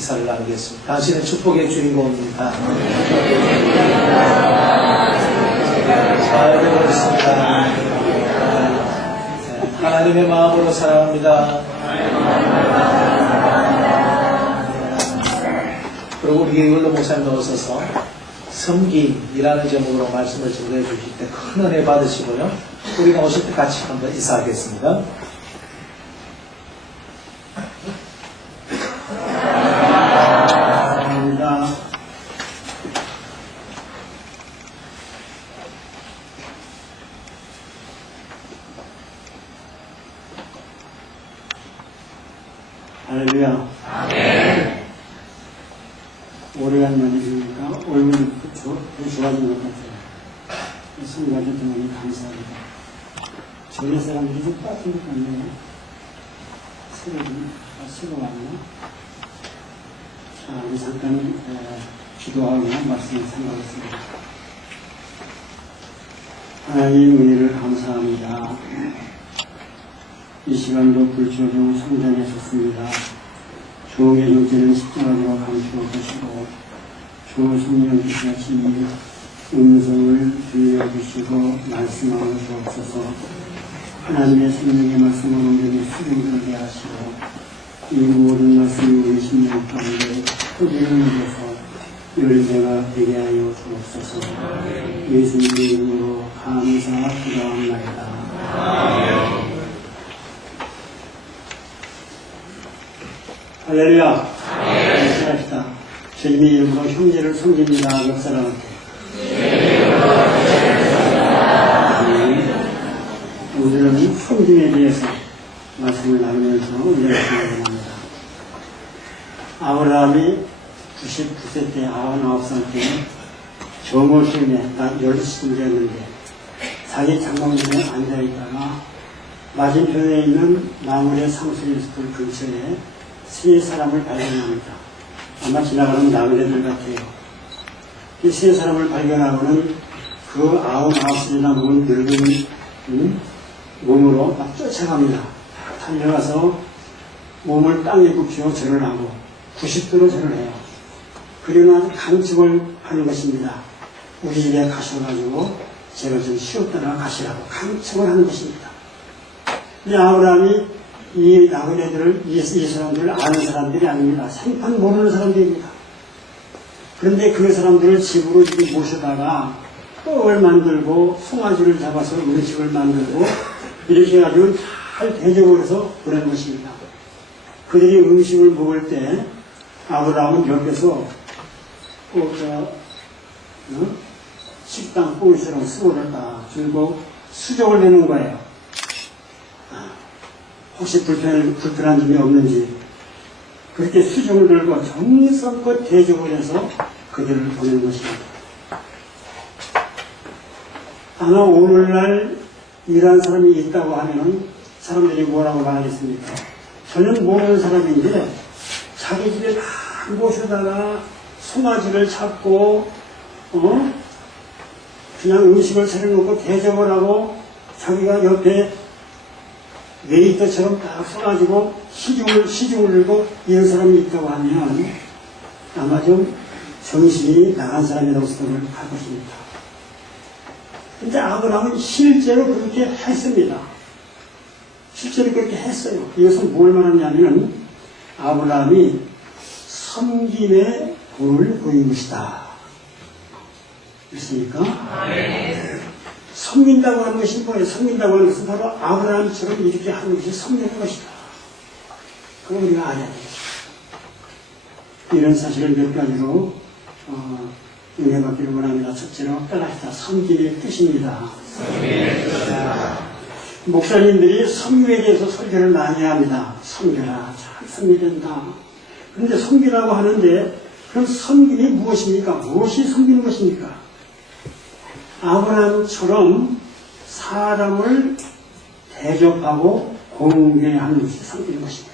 인사를 나누겠습니다. 당신은 축복의 주인공입니다. 잘 되고 있습니다. 하나님의 마음으로 사랑합니다. 그리고 우리 이걸로 목사님 넣으셔서 섬김이라는 제목으로 말씀을 전해 주실 때 큰 은혜 받으시고요. 우리가 오실 때 같이 한번 인사하겠습니다. 감사합니다. 할렐루야. 아멘. 오래간만이니까 얼굴이 좋아진 것 같아요. 성가대 동안이 감사합니다. 저희 사람들이 좀 빠진 것 같네요. 새로 왔나? 자, 우리 잠깐 기도하고 말씀을 생각했습니다. 하나님 은혜를 감사합니다. 이 시간도 불조중 성장하셨습니다. 종의 존재는 십자가로 감추어 보시고 주 성령께서 음성을 들려주시고 말씀하여 주옵소서. 하나님의 성령의 말씀을 온전히 수용되게 하시고 이 모든 말씀이 우리 심령 가운데 흡입을 해서 열매가 되게 하여 주옵소서. 예수님의 이름으로 감사 기도합니다. 할렐루야. 시작합시다. 주님의 이름으로 형제를 섬깁니다. 옆 사람한테. 오늘은 섬김에 대해서 말씀을 나누면서 은혜를 기도합니다. 아브라함이 99세 때, 99살 때 정오시험에 딱 10시쯤 되었는데 자기 장막문에 앉아있다가 맞은편에 있는 나물의 상수리숲 근처에 세 사람을 발견합니다. 아마 지나가는 나그네들 같아요. 이 세 사람을 발견하고는 그 99살이나 먹은 늙은 몸으로 막 쫓아갑니다. 달려가서 몸을 땅에 굽혀 절을 하고 90도로 절을 해요. 그리고 나서 간증을 하는 것입니다. 우리 집에 가셔가지고 제가 좀 쉬었다가 가시라고 간증을 하는 것입니다. 이 아브라함이 이 나그네들을, 이 사람들을 아는 사람들이 아닙니다. 생판 모르는 사람들입니다. 그런데 그 사람들을 집으로 모셔다가 떡을 만들고 송아지를 잡아서 음식을 만들고 이렇게 해가지고 잘 대접을 해서 보낸 것입니다. 그들이 음식을 먹을 때 아브라함은 옆에서 식당 꼴처럼 수고를 딱 들고 수족을 내는 거예요. 혹시 불편한 점이 없는지 그렇게 수족을 들고 정성껏 대접을 해서 그들을 보낸 것입니다. 다만 오늘날 이러한 사람이 있다고 하면 사람들이 뭐라고 말하겠습니까? 저는 모르는 사람인데 자기 집에 다 모셔다가 송아지를 잡고 그냥 음식을 차려놓고 대접을 하고 자기가 옆에 웨이터처럼 딱 서가지고 시중을 들고 이런 사람이 있다고 하면 아마 좀 정신이 나간 사람이라고 생각을 할 것입니다. 근데 아브라함은 실제로 그렇게 했습니다. 실제로 그렇게 했어요. 이것은 뭘 말하냐면 아브라함이 섬김의 본을 보인 것이다. 그렇습니까? 섬긴다고 하는 것이 뭐예요? 섬긴다고 하는 것은 바로 아브라함처럼 이렇게 하는 것이 섬기는 것이다. 그걸 우리가 알아야 되겠습니다. 이런 사실을 몇 가지로 은혜 받기를 원합니다. 첫째로 따라하시다. 섬김의 뜻입니다. 목사님들이 섬김에 대해서 설교를 많이 합니다. 섬겨라. 잘 섬겨야 된다. 그런데 섬기라고 하는데 그럼 섬김이 무엇입니까? 무엇이 섬기는 것입니까? 아브라함처럼 사람을 대접하고 공개하는 것이 섬기는 것입니다.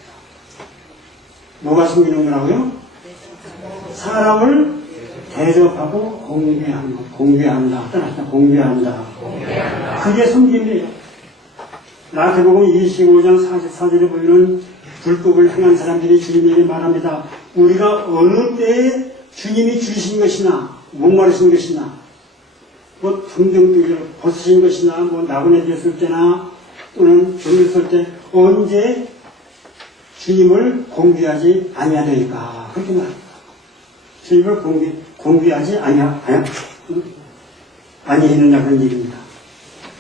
뭐가 섬기는 거라고요? 사람을 대접하고 공개하는 것. 공개한다. 따라서 공개한다. 그게 섬김이에요. 마태복음 25장 44절에 보이는 불법을 행한 사람들이 주님에게 말합니다. 우리가 어느 때에 주님이 주신 것이나 목마르신 것이나 뭐 등등 벗으신 것이나 뭐 나그네 되었을 때나 또는 젊었을 때 언제 주님을 공개하지 아니하리까 그렇게 말합니다. 주님을 공개하지 아니했느냐 그런 얘기입니다.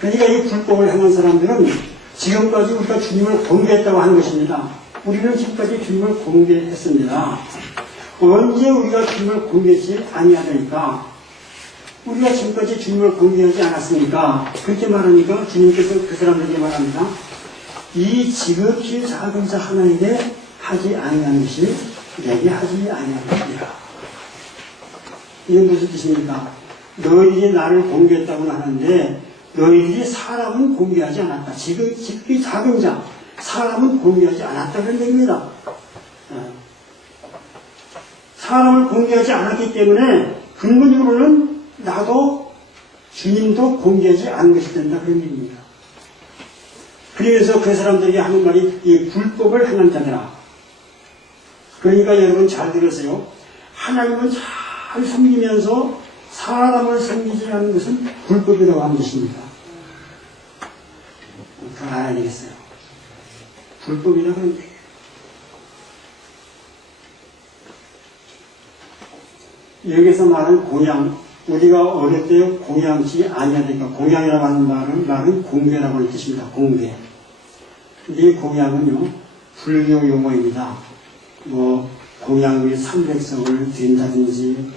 그러니까 이 불법을 행한 사람들은 지금까지 우리가 주님을 공개했다고 하는 것입니다. 우리는 지금까지 주님을 공개했습니다. 언제 우리가 주님을 공개하지 아니하리까? 우리가 지금까지 주님을 공개하지 않았습니까? 그렇게 말하니까 주님께서 그 사람들에게 말합니다. 이 지극히 작은 자 하나에게 하지 아니하는 것이 내게 하지 아니하느니라. 이게 무슨 뜻입니까? 너희들이 나를 공개했다고는 하는데 너희들이 사람은 공개하지 않았다. 지극히 작은 자, 사람은 공개하지 않았다는 얘기입니다. 사람을 공개하지 않았기 때문에 근본적으로는 나도 주님도 공개하지 않은 것이 된다 그런 얘기입니다. 그러면서 그 사람들이 하는 말이 이 불법을 행한 자들아. 그러니까 여러분 잘 들으세요. 하나님은 잘 섬기면서 사람을 섬기지 않는 것은 불법이라고 하는 것입니다. 그걸 알아야 되겠어요. 불법이라고 하는 얘기예요. 여기서 말하는 공양, 우리가 어릴 때 공양치 아니하니까 공양이라고 하는 말은 공개라고 하는 뜻입니다. 공개. 근데 이 공양은요, 불교 용어입니다. 뭐, 공양이 300석을 드린다든지,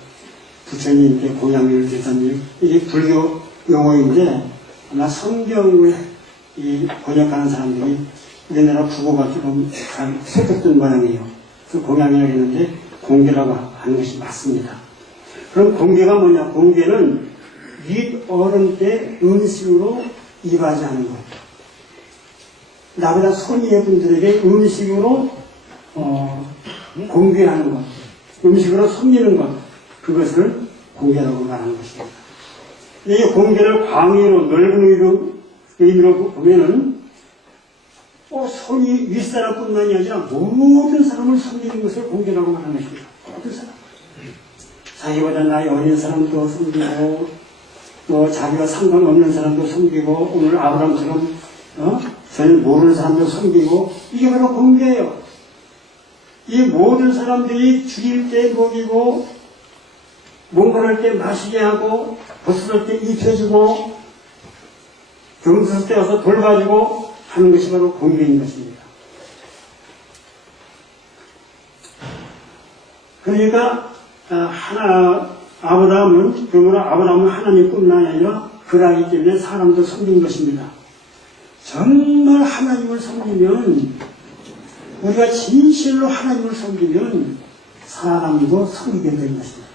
부처님께 공양을 드린다든지, 이게 불교 용어인데, 아마 성경을 번역하는 사람들이 우리나라 국어가 조금 잘 섞였던 모양이에요. 그래서 공양이라고 했는데, 공개라고 하는 것이 맞습니다. 그럼 공개가 뭐냐? 공개는 윗 어른 때 음식으로 이바지하는 것. 나보다 손이 예쁜 분들에게 음식으로 공개하는 것. 음식으로 섬기는 것. 그것을 공개라고 말하는 것입니다. 이 공개를 광의로 넓은 의미로 보면은 손이 윗사람뿐만이 아니라 모든 사람을 섬기는 것을 공개라고 말하는 것입니다. 모든 사람. 자기보다 나이 어린 사람도 섬기고, 또 자기와 상관없는 사람도 섬기고, 오늘 아브라함처럼, 전혀 모르는 사람도 섬기고, 이게 바로 공개예요. 이 모든 사람들이 죽일 때 먹이고, 목마를 때 마시게 하고, 벗을 때 입혀주고, 병들을 때 와서 돌봐주고 하는 것이 바로 공개인 것입니다. 그러니까, 아브라함은 하나님뿐만 아니라 그러하기 때문에 사람도 섬긴 것입니다. 정말 하나님을 섬기면, 우리가 진실로 하나님을 섬기면 사람도 섬기게 되는 것입니다.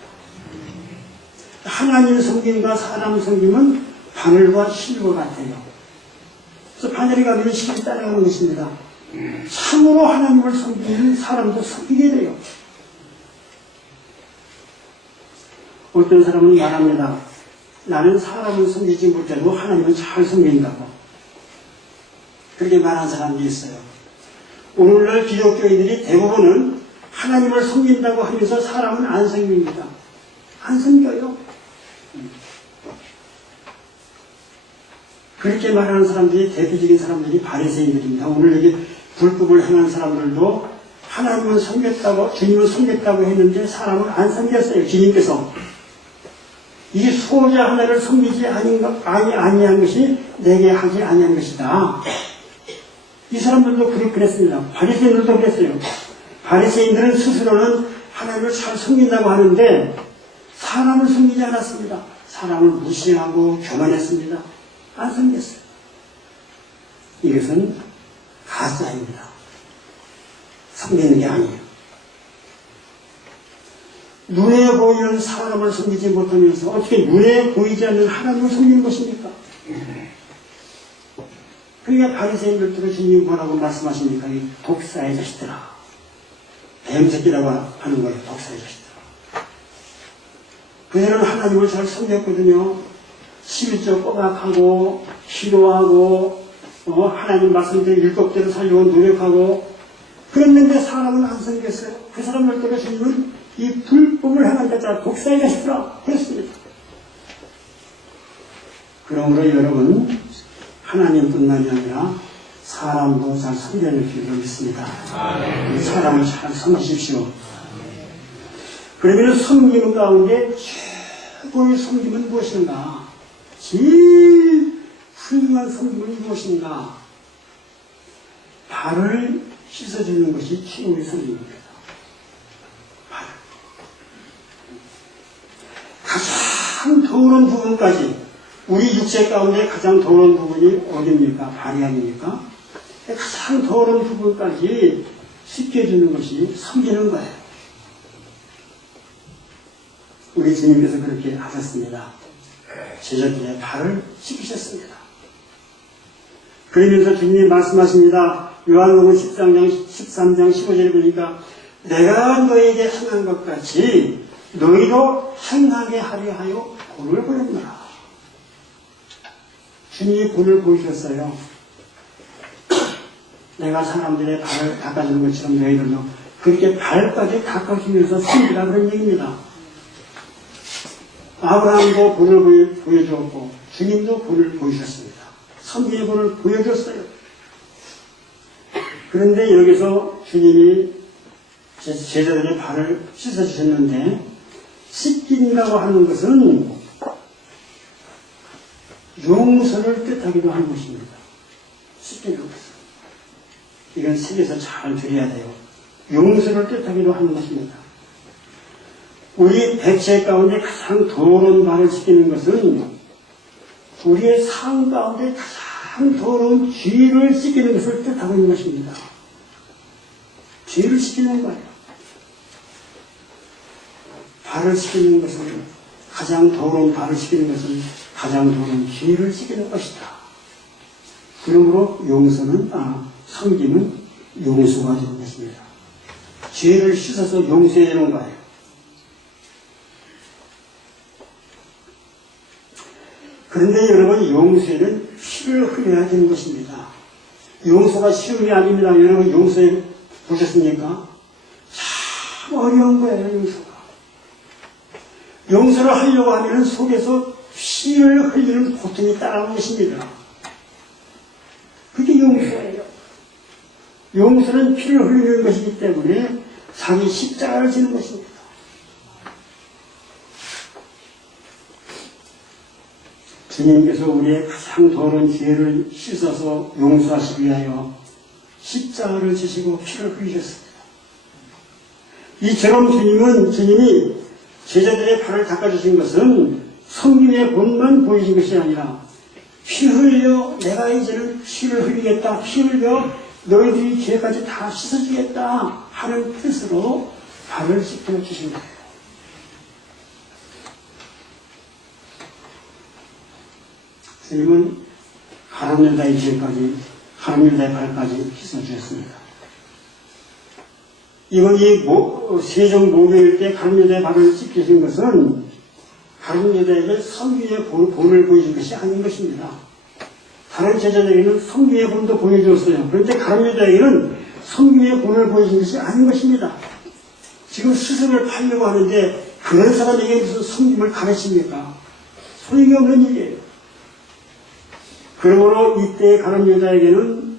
하나님을 섬김과 사람 섬김은 바늘과 실과 같아요. 그래서 바늘이 가면 실이 따라가는 것입니다. 참으로 하나님을 섬기면 사람도 섬기게 돼요. 어떤 사람은 말합니다. 나는 사람을 섬기지 못해도 하나님은 잘 섬긴다고. 그렇게 말하는 사람이 있어요. 오늘날 기독교인들이 대부분은 하나님을 섬긴다고 하면서 사람은 안 섬깁니다. 안 섬겨요. 그렇게 말하는 사람들이 대표적인 사람들이 바리새인들입니다. 오늘 여기 불법을 행한 사람들도 하나님을 섬겼다고, 주님을 섬겼다고 했는데 사람을 안 섬겼어요. 주님께서. 이 수호자 하나를 섬기지 아니한 것이 내게 하지 아니한 것이다. 이 사람들도 그랬습니다. 바리새인들도 그랬어요. 바리새인들은 스스로는 하나님을 잘 섬긴다고 하는데 사람을 섬기지 않았습니다. 사람을 무시하고 교만했습니다. 안 섬겼어요. 이것은 가짜입니다. 섬기는 게 아니에요. 눈에 보이는 사람을 섬기지 못하면서 어떻게 눈에 보이지 않는 하나님을 섬기는 것입니까? 그러니까 바리새인들도 주님 뭐라고 말씀하십니까? 이 독사의 자식들아. 뱀새끼라고 하는 거예요. 독사의 자식들아. 그들은 하나님을 잘 섬겼거든요. 11조 꼬박하고 기도하고 하나님 말씀대로 율법대로 살려고 노력하고 그랬는데 사람은 안 섬겼어요. 그 사람을 때려 주님은 이 불법을 행한 자자 독사의 자식들아 그랬습니다. 그러므로 여러분 하나님뿐만이 아니라 사람도 잘 섬겨야 될 필요가 있습니다. 사람을 잘 섬기십시오. 그러면 섬김 가운데 최고의 섬김은 무엇인가? 제일 훌륭한 섬김은 무엇인가? 발을 씻어주는 것이 최고의 섬김입니다. 발. 가장 더러운 부분까지 우리 육체 가운데 가장 더러운 부분이 어디입니까? 발이 아닙니까? 가장 더러운 부분까지 씻겨주는 것이 섬기는 거예요. 우리 주님께서 그렇게 하셨습니다. 제자들의 발을 씻기셨습니다. 그러면서 주님이 말씀하십니다. 요한복음 13장 15절에 보니까 내가 너에게 행한 것 같이 너희도 행하게 하려 하여 본을 보였노라. 주님이 본을 보이셨어요. 내가 사람들의 발을 닦아주는 것처럼 너희들도 그렇게 발까지 닦아주면서 섬기라 그런 얘기입니다. 아브라함도 본을 보여주었고 주님도 본을 보이셨습니다. 섬기의 본을 보여줬어요. 그런데 여기서 주님이 제자들의 발을 씻어주셨는데 씻긴다고 하는 것은 용서를 뜻하기도 하는 것입니다. 씻기는 것은. 이건 세계에서 잘 들어야 돼요. 용서를 뜻하기도 하는 것입니다. 우리 백체 가운데 가장 더러운 발을 씻기는 것은 우리의 삶 가운데 가장 더러운 죄를 씻기는 것을 뜻하고 있는 것입니다. 죄를 씻기는 거예요. 발을 씻기는 것은 가장 더러운 발을 씻기는 것은 가장 더러운 죄를 씻기는 것이다. 그러므로 섬김은 용서가 되는 것입니다. 죄를 씻어서 용서해야 되는 거예요. 그런데 여러분 용서에는 피를 흘려야 되는 것입니다. 용서가 쉬운 게 아닙니다. 여러분 용서해 보셨습니까? 참 어려운 거예요. 용서를 하려고 하면 속에서 피를 흘리는 고통이 따라오는 것입니다. 그게 용서예요. 용서는 피를 흘리는 것이기 때문에 자기 십자가를 지는 것입니다. 주님께서 우리의 가장 더러운 죄를 씻어서 용서하시기 위하여 십자가를 지시고 피를 흘리셨습니다. 이처럼 주님이 제자들의 발을 닦아주신 것은 성김의 본만 보이신 것이 아니라 피 흘려 내가 이제는 피를 흘리겠다. 피 흘려 너희들이 죄까지 다 씻어주겠다 하는 뜻으로 발을 씻겨주신 거예요. 주님은 가룟유다의 죄까지, 가룟유다의 발까지 씻어주셨습니다. 이번 세종 목요일 때 가룟유다의 발을 씻기신 것은 가룟유다에게 섬기의 본을 보여준 것이 아닌 것입니다. 다른 제자들에게는 섬기의 본도 보여주었어요. 그런데 가룟유다에게는 섬기의 본을 보여준 것이 아닌 것입니다. 지금 스승을 팔려고 하는데 그런 사람에게 무슨 섬김을 가르칩니까? 소용이 없는 일이에요. 그러므로 이때 가룟유다에게는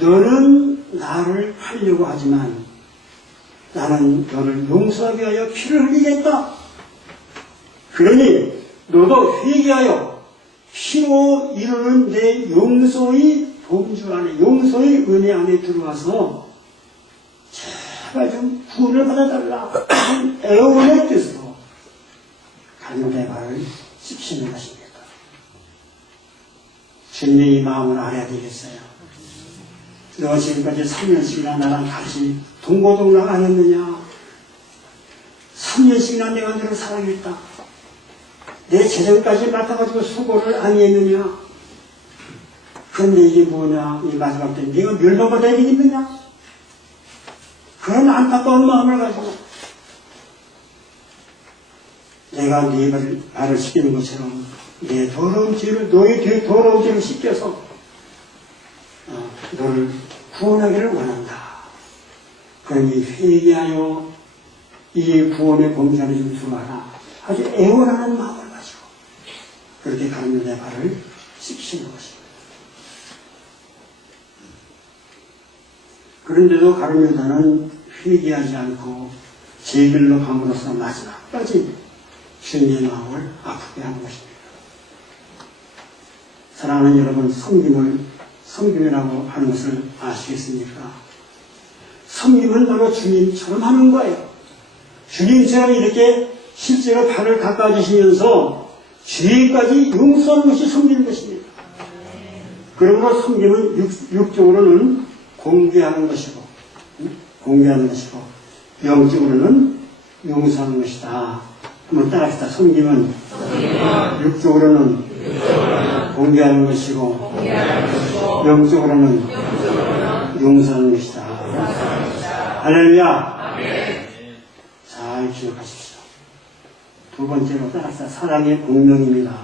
너는 나를 팔려고 하지만 나는 너를 용서하기 위하여 피를 흘리겠다. 그러니 너도 회개하여 피로 이루는 내 용서의 범주 안에, 용서의 은혜 안에 들어와서 제발 좀 구원을 받아달라 하는 애원의 뜻으로 가룟유다의 발을 씻기는 것입니다. 주님의 이 마음을 알아야 되겠어요. 너 지금까지 3년씩이나 나랑 같이 동고동락 안 했느냐? 3년씩이나 내가 너를 사랑했다. 내 재정까지 맡아가지고 수고를 안 했느냐? 그런데 이게 뭐냐? 이 마지막 때 네가 멸망받아야 되겠느냐? 그런 안타까운 마음을 가지고 내가 네 발을 씻기는 것처럼 내 더러운 죄를, 너의 더러운 죄를 씻겨서 너를 구원하기를 원한다. 그러니 회개하여 이 구원의 봉사를 좀 들어가라. 아주 애원하는 마음을 가지고 그렇게 가룟유다의 발을 씻기는 것입니다. 그런데도 가룟유다는 회개하지 않고 제 길로 감으로써 마지막까지 주님의 마음을 아프게 하는 것입니다. 사랑하는 여러분, 섬김이라고 하는 것을 아시겠습니까? 섬김은 바로 주님처럼 하는 거예요. 주님처럼 이렇게 실제로 발을 닦아주시면서 죄까지 용서하는 것이 섬기는 것입니다. 그러므로 섬김은 육적으로는 공개하는 것이고, 영적으로는 용서하는 것이다. 한번 따라합시다. 섬김은 육적으로는 공개하는 것이고, 영적으로는 용서하는 것이다. 할렐루야! 잘 기억하십시오. 두 번째로 따라서 사랑의 공명입니다.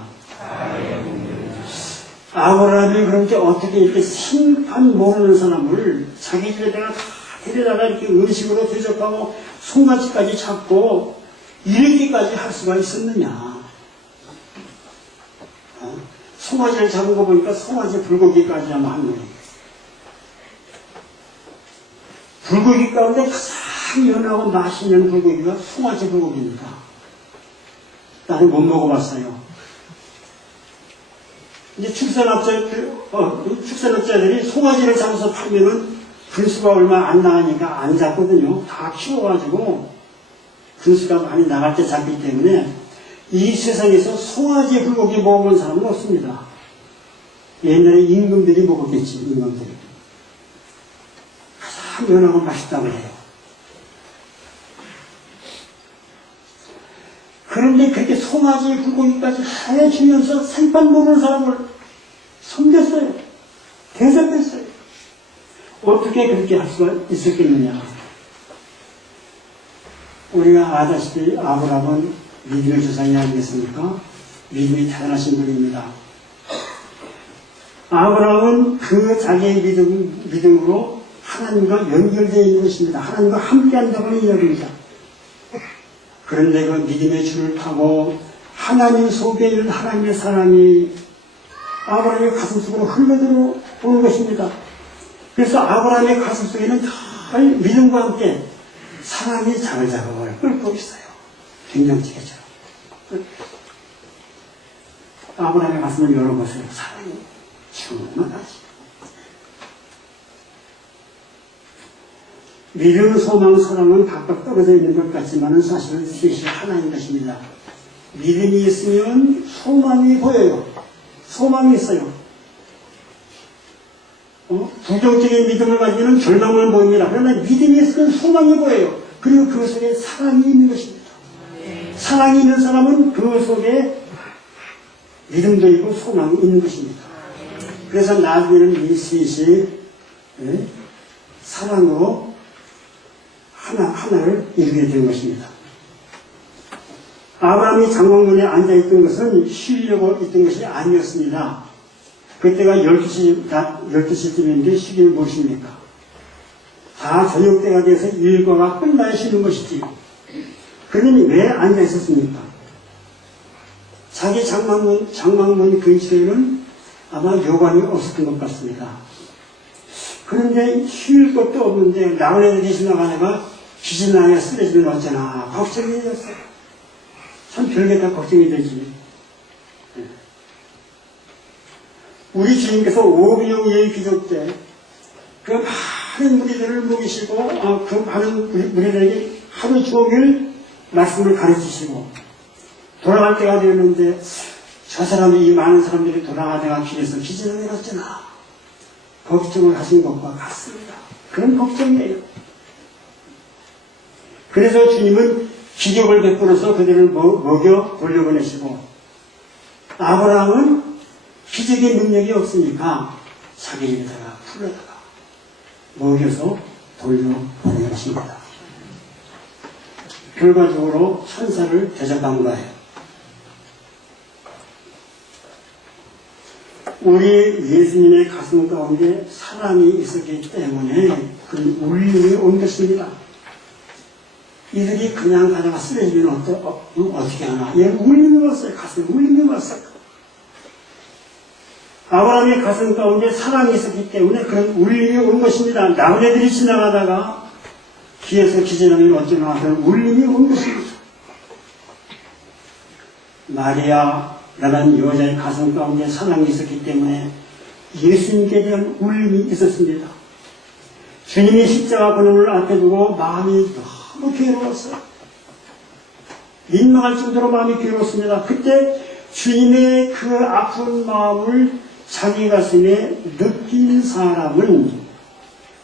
아브라함이 그렇게 어떻게 이렇게 심판 모르는 사람을 자기 집에다가 다 데려다가 이렇게 음식으로 대접하고 송아지까지 잡고 이렇게까지 할 수가 있었느냐. 송아지를 잡은 거 보니까 송아지 불고기까지 아마 한 거예요. 불고기 가운데 가장 연하고 맛있는 불고기가 송아지 불고기입니다. 나는 못 먹어봤어요. 이제 축산업자들이 송아지를 잡아서 팔면은 분수가 얼마 안 나가니까 안 잡거든요. 다 키워가지고 분수가 많이 나갈 때 잡기 때문에 이 세상에서 송아지 불고기 먹어본 사람은 없습니다. 옛날에 임금들이 먹었겠지, 임금들이. 가장 연하고 맛있다고 해요. 그런데 그렇게 송아지 불고기까지 해주면서 생판 먹는 사람을 섬겼어요. 대접했어요. 어떻게 그렇게 할 수가 있었겠느냐. 우리가 아다시피 아브라함은 믿음의 조상이 아니겠습니까? 믿음이 대단하신 분입니다. 아브라함은 그 자기의 믿음으로 하나님과 연결되어 있는 것입니다. 하나님과 함께한다고는 이야기입니다. 그런데 그 믿음의 줄을 타고 하나님 속에 있는 하나님의 사랑이 아브라함의 가슴속으로 흘러들어오는 것입니다. 그래서 아브라함의 가슴속에는 잘 믿음과 함께 사랑이 자글자글 끓고 있어요. 된장찌개처럼. 아브라함의 가슴을 열어보세요. 사랑이 충만하지. 믿음, 소망, 사랑은 각각 떨어져 있는 것 같지만 사실은 셋이 하나인 것입니다. 믿음이 있으면 소망이 보여요. 소망이 있어요. 부정적인 믿음을 가지고는 절망을 보입니다. 그러나 믿음이 있으면 소망이 보여요. 그리고 그 속에 사랑이 있는 것입니다. 사랑이 있는 사람은 그 속에 믿음도 있고 소망이 있는 것입니다. 그래서 나중에는 이 셋이 사랑으로 하나를 이루게 된 것입니다. 아브라함이 장막문에 앉아있던 것은 쉬려고 있던 것이 아니었습니다. 그때가 12시쯤인데 쉬기는 무엇입니까? 다 저녁 때가 돼서 일과가 끝나야 쉬는 것이지. 그러니 왜 앉아있었습니까? 자기 장막문 근처에는 아마 여관이 없었던 것 같습니다. 그런데 쉴 것도 없는데 나그네들이 지나가다가 귀신나게 쓰러지면 어쩌나 걱정이 되었어요. 참 별게 다 걱정이 되지. 우리 주님께서 오병이의 기적 때 그 많은 무리들을 먹이시고 그 많은 무리들에게 하루 종일 말씀을 가르치시고 돌아갈 때가 되었는데 저 사람이 이 많은 사람들이 돌아가다가 길에서 기진을 내렸잖아. 걱정을 하신 것과 같습니다. 그런 걱정이에요. 그래서 주님은 기적을 베풀어서 그들을 먹여 돌려보내시고 아브라함은 기적의 능력이 없으니까 자기 집에다가 풀어다가 먹여서 돌려보내십니다. 결과적으로 천사를 대접한 거예요. 우리 예수님의 가슴 가운데 사랑이 있었기 때문에 그런 울림이 온 것입니다. 이들이 그냥 가다가 쓰러지면 어떻게 하나? 얘 울림이 왔어요. 가슴에 울림이 왔어요. 아브라함의 가슴 가운데 사랑이 있었기 때문에 그런 울림이 온 것입니다. 나그네들이 지나가다가 귀에서 기진하면 어쩌나 그런 울림이 온 것입니다. 마리아라는 여자의 가슴 가운데 사랑이 있었기 때문에 예수님께 대한 울림이 있었습니다. 주님이 십자가 그놈을 앞에 두고 마음이 너무 괴로웠어요. 민망할 정도로 마음이 괴로웠습니다. 그때 주님의 그 아픈 마음을 자기 가슴에 느낀 사람은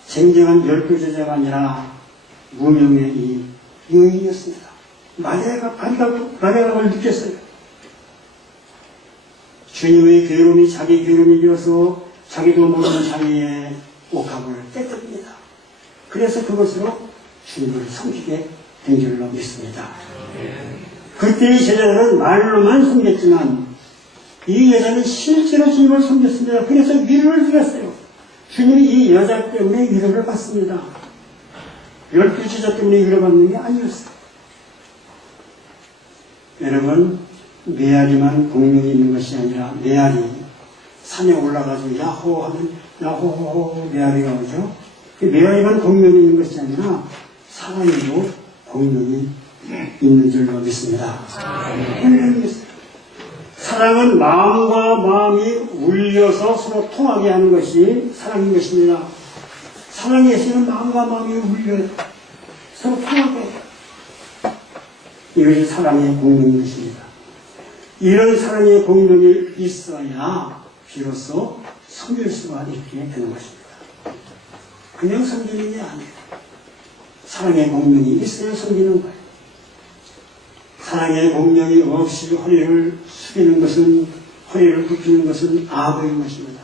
쟁쟁한 12제자가 아니라 무명의 이 여인이었습니다. 마리아가 그걸 느꼈어요. 주님의 괴로움이 자기 괴로움이 되어서 자기도 모르는 자기의 옥합을 깨뜨립니다. 그래서 그것으로 주님을 섬기게 된 줄로 믿습니다. 그때의 제자들은 말로만 섬겼지만 이 여자는 실제로 주님을 섬겼습니다. 그래서 위로를 드렸어요. 주님이 이 여자 때문에 위로를 받습니다. 12제자 때문에 위로받는 게 아니었어요. 여러분, 메아리만 공명이 있는 것이 아니라 메아리 산에 올라가서 야호 하면 야호호호 메아리가 오죠. 메아리만 공명이 있는 것이 아니라 사랑에도 공명이 있는 줄로 믿습니다. 사랑은 마음과 마음이 울려서 서로 통하게 하는 것이 사랑인 것입니다. 사랑이 있으면 마음과 마음이 울려요. 서로 통하게 해요. 이것이 사랑의 공명인 것입니다. 이런 사랑의 공명이 있어야 비로소 섬길 수가 있게 되는 것입니다. 그냥 섬기는 게 아니에요. 사랑의 공명이 있어야 섬기는 거예요. 사랑의 공명이 없이 허리를 숙이는 것은, 허리를 굽히는 것은 악의 것입니다.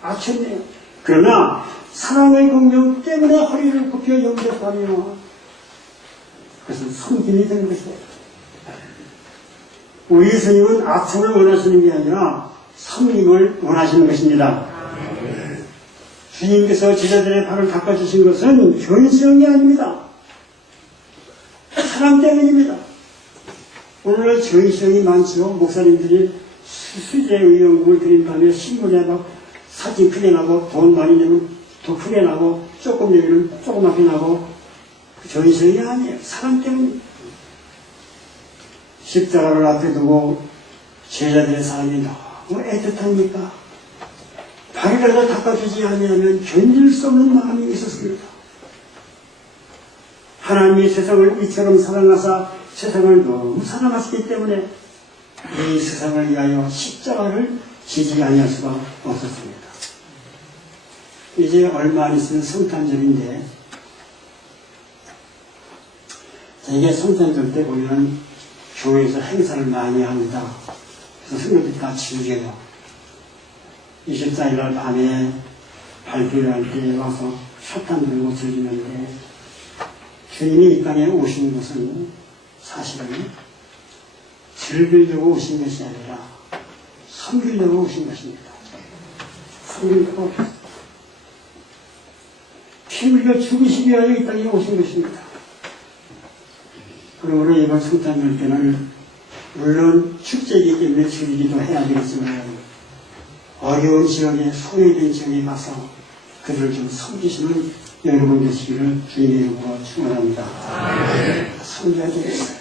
아쳤네요. 그러나 사랑의 공명 때문에 허리를 굽혀 영접하며 그것은 섬김이 되는 것이에요. 우리 예수님은 아픔을 원하시는 게 아니라 섬김을 원하시는 것입니다. 주님께서 제자들의 발을 닦아주신 것은 견성이 아닙니다. 사랑 때문입니다. 오늘날 견성이 많죠. 목사님들이 수제의용금을 드린다며 신문에 막 사진 크게 나고 돈 많이 내면 더 크게 나고 조금 내면 조그맣게 나고 견성이 아니에요. 사랑 때문입니다. 십자가를 앞에 두고 제자들의 사랑이 너무 애틋합니까? 발이라도 닦아주지 않으면 견딜 수 없는 마음이 있었습니다. 하나님이 세상을 이처럼 사랑하사 세상을 너무 사랑하시기 때문에 이 세상을 위하여 십자가를 지지 아니할 수가 없었습니다. 이제 얼마 안 있으면 성탄절인데 이게 성탄절 때 보면 교회에서 행사를 많이 합니다. 그래서 성도들이 다 즐겨요. 24일날 밤에 발표를 할 때 와서 사탄 들고 즐기는데 주님이 이 땅에 오신 것은 사실은 즐기려고 오신 것이 아니라 섬기려고 오신 것입니다. 섬기려고 오셨어요. 피 흘려 죽으시기 위하여 이 땅에 오신 것입니다. 그러므로 이번 성탄절 때는 물론 축제이기 때문에 즐기기도 해야 되겠지만 어려운 지역에 소외된 지역에 가서 그들을 좀 섬기시는 여러분 되시기를 주님의 이름으로 축원합니다. 섬겨야 되겠어요.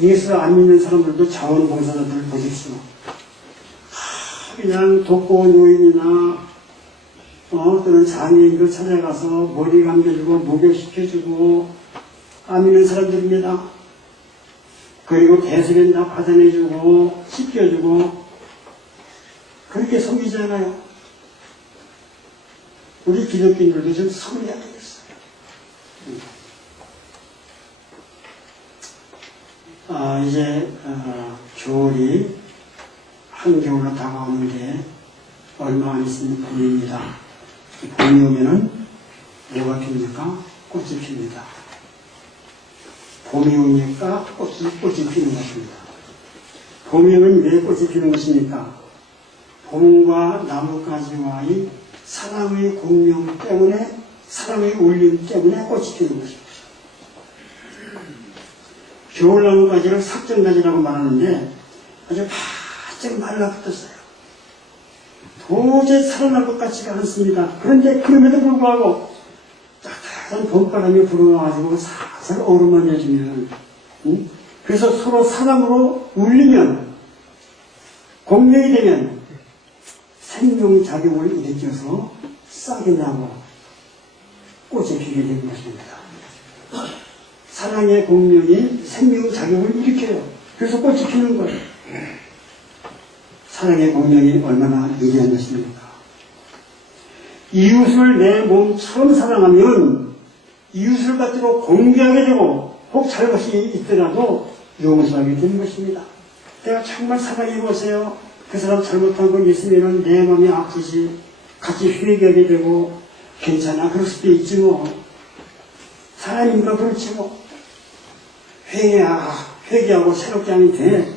예수 안 믿는 사람들도 자원봉사자들을 보십시오. 그냥 독거 요인이나 또는 장애인들 찾아가서 머리 감겨주고 목욕시켜주고 안 믿는 사람들입니다. 그리고 대수련 다 받아내주고 씻겨주고 그렇게 섬기잖아요. 우리 기독교인들도 좀 섬겨야 되겠어요. 이제 겨울이 한겨울로 다가오는데 얼마 안 있으면 봄입니다. 봄이 오면은 뭐가 핍니까? 꽃이 핍니다. 봄이 오니까 꽃이 피는 것입니다. 봄이 오면 왜 꽃이 피는 것입니까? 봄과 나뭇가지와의 사랑의 공명 때문에, 사랑의 울림 때문에 꽃이 피는 것입니다. 겨울나무가지를 삭전가지라고 말하는데 아주 바짝 말라붙었어요. 도저히 살아날 것 같지가 않습니다. 그런데 그럼에도 불구하고 따뜻한 봄바람이 불어와가지고 살살 어루만져주면, 그래서 서로 사랑으로 울리면, 공명이 되면 생명작용을 일으켜서 싹이 나고 꽃이 피게 되는 것입니다. 사랑의 공명이 생명작용을 일으켜요. 그래서 꽃이 피는 거예요. 사랑의 공명이 얼마나 위대한 것입니까? 이웃을 내 몸처럼 사랑하면 이웃을 받들어 공개하게 되고 혹 잘못이 있더라도 용서하게 되는 것입니다. 내가 정말 사랑해 보세요. 그 사람 잘못한 거 있으면 내 마음이 아프지. 같이 회개하게 되고 괜찮아. 그럴 수도 있지 뭐. 사람이니까 그렇지 뭐. 회개하고 새롭게 하면 돼.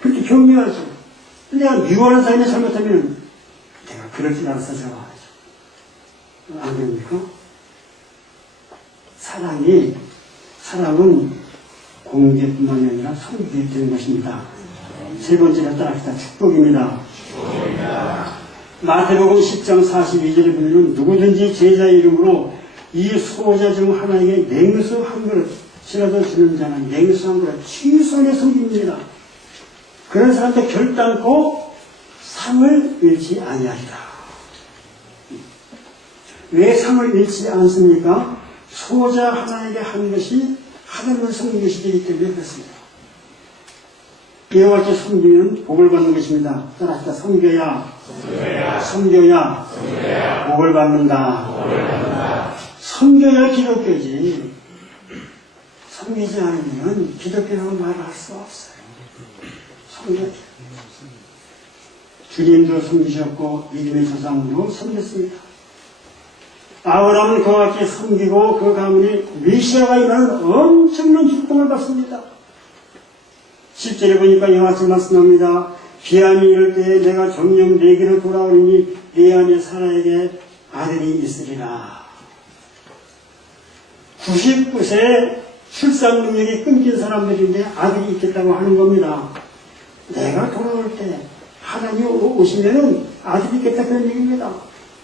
그렇게 격려하죠. 내가 미워하는 사람이 잘못하면 내가 그럴 줄 알았어 제가 하죠. 안 됩니까? 사랑은 공개뿐만이 아니라 성기에 되는 것입니다. 세 번째로 따라합시다. 축복입니다. 마태복음 10장 42절에 보면 누구든지 제자의 이름으로 이 수호자 중 하나에게 냉수 한 그릇이라도 주는 자는 냉수 한 그릇 취소의 성기입니다. 그런 사람도 결단코 상을 잃지 아니하리라. 왜 상을 잃지 않습니까? 수호자 하나에게 한 것이 하나님을 섬긴 것이 되기 때문에 그렇습니다. 이와 같이 섬기면 복을 받는 것입니다. 따라합시다. 섬겨야 복을 받는다. 섬겨야 기독교지. 섬기지 않으면 기독교라고 말을 할 수 없어요. 섬겨야. 주님도 섬기셨고 믿음의 조상으로 섬겼습니다. 아브라함은 그와 같이 섬기고 그 가문에 메시아가 임하는 엄청난 축복을 받습니다. 10절에 보니까 이와 같이 말씀합니다. 기한이 이를 때에 내가 정령 내게로 돌아오리니 내 안에 사라에게 아들이 있으리라. 99세 출산 능력이 끊긴 사람들인데 아들이 있겠다고 하는 겁니다. 내가 돌아올 때 하나님이 오시면은 아들이 있겠다 그런 얘기입니다.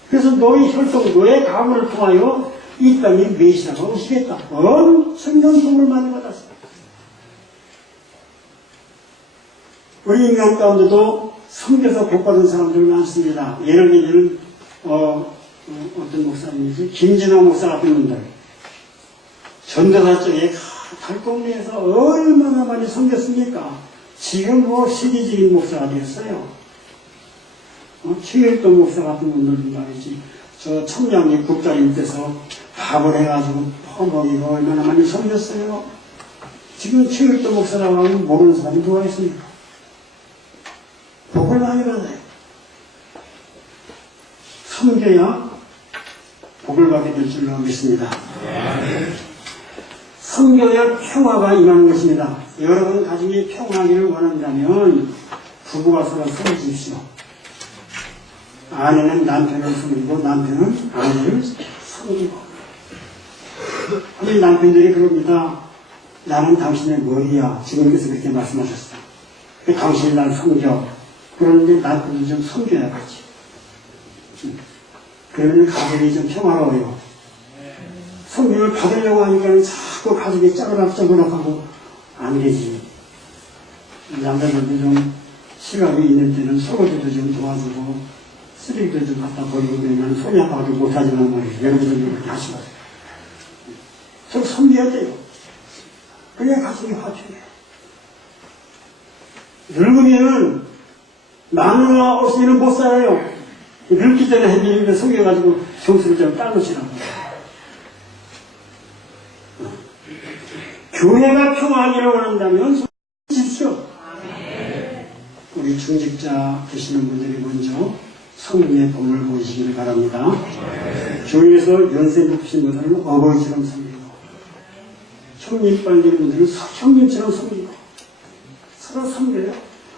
그래서 너의 혈통, 너의 가문을 통하여 이 땅에 메시아가 오시겠다. 엄청난 복을 많이 받았습니다. 우리 인간 가운데도 섬겨서 복받은 사람들 많습니다. 예를 들면 어떤 목사님이지? 김진호 목사 같은 분들. 전도사 쪽에 달동네에서 얼마나 많이 섬겼습니까? 지금 세계적인 목사가 되었어요. 최일동 목사 같은 분들도 말이지. 저 청량리 국장님 께서 밥을 해가지고 퍼먹이고 얼마나 많이 섬겼어요. 지금 최일동 목사라고 하면 모르는 사람이 누가 있습니까? 복을 많이 받아요. 섬겨야 복을 받게 될 줄로 믿습니다. 섬겨야 평화가 임하는 것입니다. 여러분 가정이 평화하기를 원한다면 부부가 서로 섬기십시오. 아내는 남편을 섬기고 남편은 아내를 섬기고. 우리 남편들이 그럽니다. 나는 당신의 머리야. 주님께서 그렇게 말씀하셨어요. 당신이 날 섬겨. 그런데 남편을 좀 섬겨야겠지. 그러면 가족이 좀 평화로워요. 섬김을 받으려고 하니까 자꾸 가족이 짜그락짜그락하고 안 되지. 남자들도 좀 시간이 있는 때는 설거지도 좀 도와주고 쓰레기도 좀 갖다 버리고 그러면 소리 아빠도 못하지만 말이에요. 여러분들도 그렇게 하시고 서로 섬겨야 돼요. 그래야 가족이 화평해. 늙으면은 마누라 없이는 못 살아요. 늙기 전에 해비를 섬겨가지고 정수를 좀 따놓으시라고. 교회가 평화하기를 원한다면 섬기십시오. 우리 중직자 되시는 분들이 먼저 성령의 복을 보이시길 바랍니다. 교회에서 연세 높으신 분들은 어버이처럼 섬기고, 형님 빨리는 분들은 형님처럼 섬기고, 서로 섬겨요.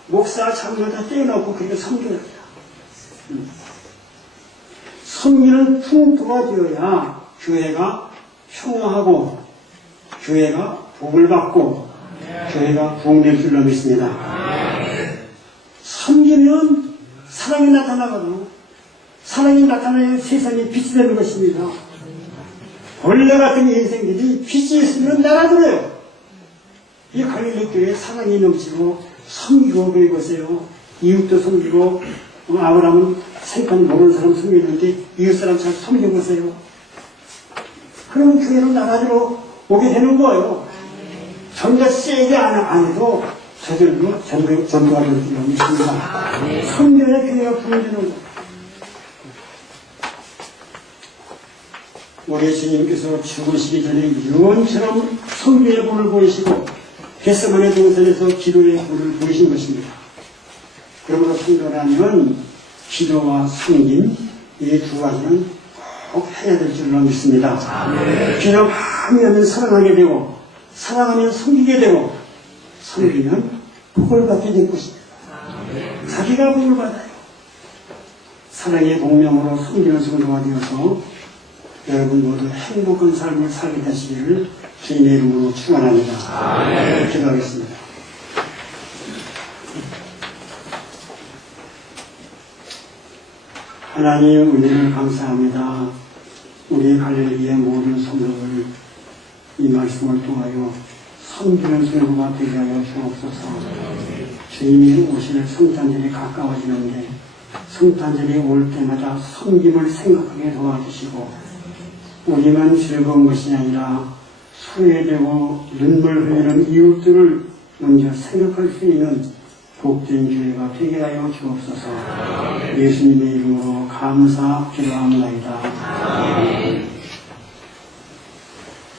목사 장로다 떼어놓고 그렇게 섬겨야 돼요. 섬기는 풍토가 되어야 교회가 평화하고 교회가 복을 받고 교회가 부흥될 줄로 믿습니다. 섬기면 사랑이 나타나거든. 사랑이 나타나야 세상에 빛이 되는 것입니다. 원래 같은 인생들이 빛이 있으면 날아들어요. 이 갈릴리 교회에 사랑이 넘치고 섬기고 보세요. 이웃도 섬기고 아브라함은 생판 모르는 사람 섬기는데 이웃 사람 잘 섬겨보세요. 그러면 교회로 나가지로 오게 되는 거예요. 전자 세게 안 해도 저절로 전도가 될 줄로 믿습니다. 섬겨야 교회가 부흥되는 거예요. 우리 주님께서 죽으시기 전에 유언처럼 섬기의 본을 보이시고 겟세마네 동산에서 기도의 본을 보이신 것입니다. 그러므로 성도라면 기도와 섬김 이 두 가지는 꼭 해야 될 줄로 믿습니다. 기도하면 사랑하게 되고 사랑하면 섬기게 되고 섬기면 복을 받게 될 것입니다. 자기가 복을 받아요. 사랑의 공명으로 섬기는 성도가 되어서 여러분 모두 행복한 삶을 살게 되시기를 주님의 이름으로 축원합니다. 기도하겠습니다. 하나님 은혜를 감사합니다. 우리 갈릴리의 모든 성도들 이 말씀을 통하여 섬기는 성도가 되게 하여 주옵소서. 주님이 오실 성탄절이 가까워지는데 성탄절이 올 때마다 섬김을 생각하게 도와주시고 우리만 즐거운 것이 아니라 소외되고 눈물 흘리는 이웃들을 먼저 생각할 수 있는 복된 교회가 되게 하여 주옵소서. 예수님의 이름으로 감사 기도합니다.